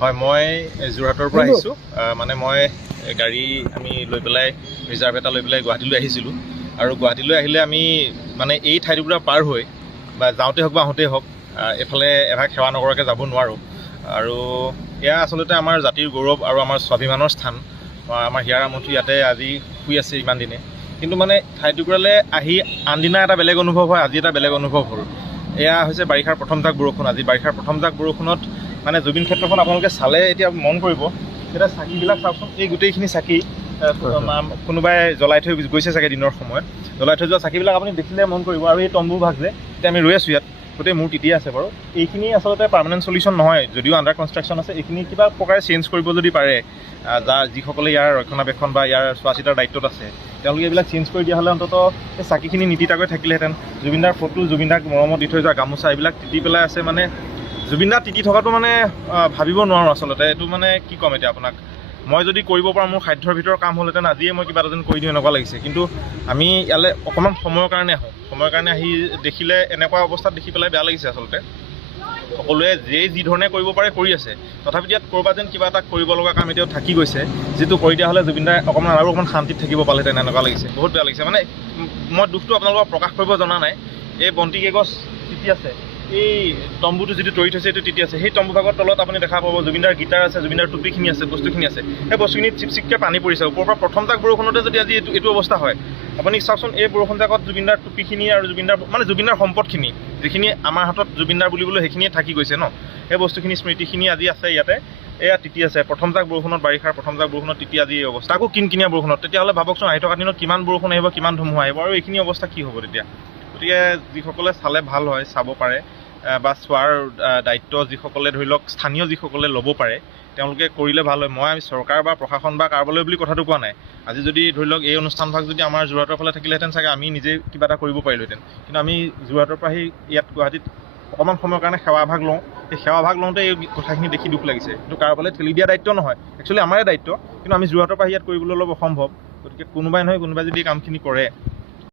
হয়, মই যোৰহাটৰ পৰা আহিছোঁ। মানে মই গাড়ী আমি লৈ পেলাই ৰিজাৰ্ভ এটা লৈ পেলাই গুৱাহাটীলৈ আহিছিলোঁ। আৰু গুৱাহাটীলৈ আহিলে আমি মানে এই ঠাইটুকুৰা পাৰ হৈ বা যাওঁতে হওক বা আহোঁতেই হওক এফালে এভাগ সেৱা নকৰাকৈ যাব নোৱাৰোঁ। আৰু এয়া আচলতে আমাৰ জাতিৰ গৌৰৱ আৰু আমাৰ স্বাভিমানৰ স্থান। আমাৰ হিয়াৰ আমঠু ইয়াতে আজি শুই আছে ইমান দিনে, কিন্তু মানে ঠাইটুকুৰালৈ আহি আনদিনা এটা বেলেগ অনুভৱ হয়, আজি এটা বেলেগ অনুভৱ হ'ল। এয়া হৈছে বাৰিষাৰ প্ৰথম জাক বৰষুণ। আজি বাৰিষাৰ প্ৰথম জাক বৰষুণত মানে জুবিন ক্ষেত্ৰখন আপোনালোকে চালে এতিয়া মন কৰিব, এতিয়া চাকিবিলাক চাওকচোন, এই গোটেইখিনি চাকি কোনোবাই জ্বলাই থৈ গৈছে চাগে দিনৰ সময়ত। জ্বলাই থৈ যোৱা চাকিবিলাক আপুনি দেখিলে মন কৰিব। আৰু এই তম্বু ভাগ যে এতিয়া আমি ৰৈ আছোঁ ইয়াত, গোটেই মূৰ তিতি আছে বাৰু। এইখিনি আচলতে পাৰ্মানেণ্ট চলিউশ্যন নহয়, যদিও আণ্ডাৰ কনষ্ট্ৰাকশ্যন আছে। এইখিনি কিবা প্ৰকাৰে চেঞ্জ কৰিব যদি পাৰে, যিসকলে ইয়াৰ ৰক্ষণাবেক্ষণ বা ইয়াৰ চোৱা চিতাৰ দায়িত্বত আছে, তেওঁলোকে এইবিলাক চেঞ্জ কৰি দিয়া হ'লে অন্ততঃ এই চাকিখিনি নীতিতাকৈ থাকিলেহেঁতেন। জুবিনদাৰ ফটো, জুবিনদাক মৰমত দি থৈ যোৱা গামোচা, এইবিলাক তিতি পেলাই আছে। মানে জুবিনদা তিতি থকাটো মানে ভাবিব নোৱাৰোঁ আচলতে। এইটো মানে কি ক'ম এতিয়া আপোনাক, মই যদি কৰিব পৰা মোৰ সাধ্যৰ ভিতৰত কাম হ'লহেঁতেন আজিয়ে মই কিবা এটা যেন কৰি দিওঁ এনেকুৱা লাগিছে। কিন্তু আমি ইয়ালৈ অকণমান সময়ৰ কাৰণে আহোঁ, সময়ৰ কাৰণে আহি দেখিলে এনেকুৱা অৱস্থাত দেখি পেলাই বেয়া লাগিছে আচলতে। সকলোৱে যি ধৰণে কৰিব পাৰে কৰি আছে, তথাপিতো ইয়াত ক'ৰবাত যেন কিবা এটা কৰিব লগা কাম এতিয়াও থাকি গৈছে, যিটো কৰি দিয়া হ'লে জুবিনদাই অকণমান শান্তিত থাকিব পালেহেঁতেন, এনেকুৱা লাগিছে। বহুত বেয়া লাগিছে। মানে মই দুখটো আপোনালোকক প্ৰকাশ কৰিব জনা নাই। এই বন্তি কেইগছ তিতি আছে, এই তম্বুটো যিটো তৰি থৈছে এইটো তিতি আছে। সেই তম্বু ভাগৰ তলত আপুনি দেখা পাব জুবিনদাৰ গীটাৰ আছে, জুবিনদাৰ টুপিখিনি আছে, বস্তুখিনি আছে। সেই বস্তুখিনিত চিপচিপকৈ পানী পৰিছে ওপৰৰ পৰা। প্ৰথম জাক বৰষুণতে যদি আজি এইটো অৱস্থা হয়, আপুনি চাওকচোন, এই বৰষুণ জাকত জুবিনদাৰ টুপিখিনি আৰু জুবিনদাৰ সম্পদখিনি, যিখিনি আমাৰ হাতত জুবিনদাৰ বুলিবলৈ সেইখিনিয়ে থাকি গৈছে ন, সেই বস্তুখিনি স্মৃতিখিনি আজি আছে ইয়াতে। এয়া তিতি আছে প্ৰথম জাক বৰষুণত, বাৰিষাৰ প্ৰথম জাক বৰষুণত তিতি আজি এই অৱস্থা। আকৌ কিনকিনীয়া বৰষুণত, তেতিয়াহ'লে ভাবকচোন আহি থকা দিনত কিমান বৰষুণ আহিব, কিমান ধুমুহা আহিব, আৰু এইখিনি অৱস্থা কি হ'ব তেতিয়া। গতিকে যিসকলে চালে ভাল হয়, চাব পাৰে বা চোৱাৰ দায়িত্ব যিসকলে ধৰি লওক স্থানীয় যিসকলে ল'ব পাৰে, তেওঁলোকে কৰিলে ভাল হয়। মই চৰকাৰ বা প্ৰশাসন বা কাৰোবালৈ বুলি কথাটো কোৱা নাই। আজি যদি ধৰি লওক এই অনুষ্ঠানভাগ যদি আমাৰ যোৰহাটৰ ফালে থাকিলেহেঁতেন চাগে আমি নিজে কিবা এটা কৰিব পাৰিলোহেঁতেন। কিন্তু আমি যোৰহাটৰ পৰা আহি ইয়াত গুৱাহাটীত অকণমান সময়ৰ কাৰণে সেৱাভাগ লওঁ। সেই সেৱাভাগ লওঁতে এই কথাখিনি দেখি দুখ লাগিছে। কিন্তু কাৰোবালৈ ঠেলি দিয়া দায়িত্ব নহয়, একচুৱেলি আমাৰে দায়িত্ব। কিন্তু আমি যোৰহাটৰ পৰা ইয়াত কৰিবলৈ অলপ অসম্ভৱ। গতিকে কোনোবাই নহয় কোনোবাই যদি কামখিনি কৰে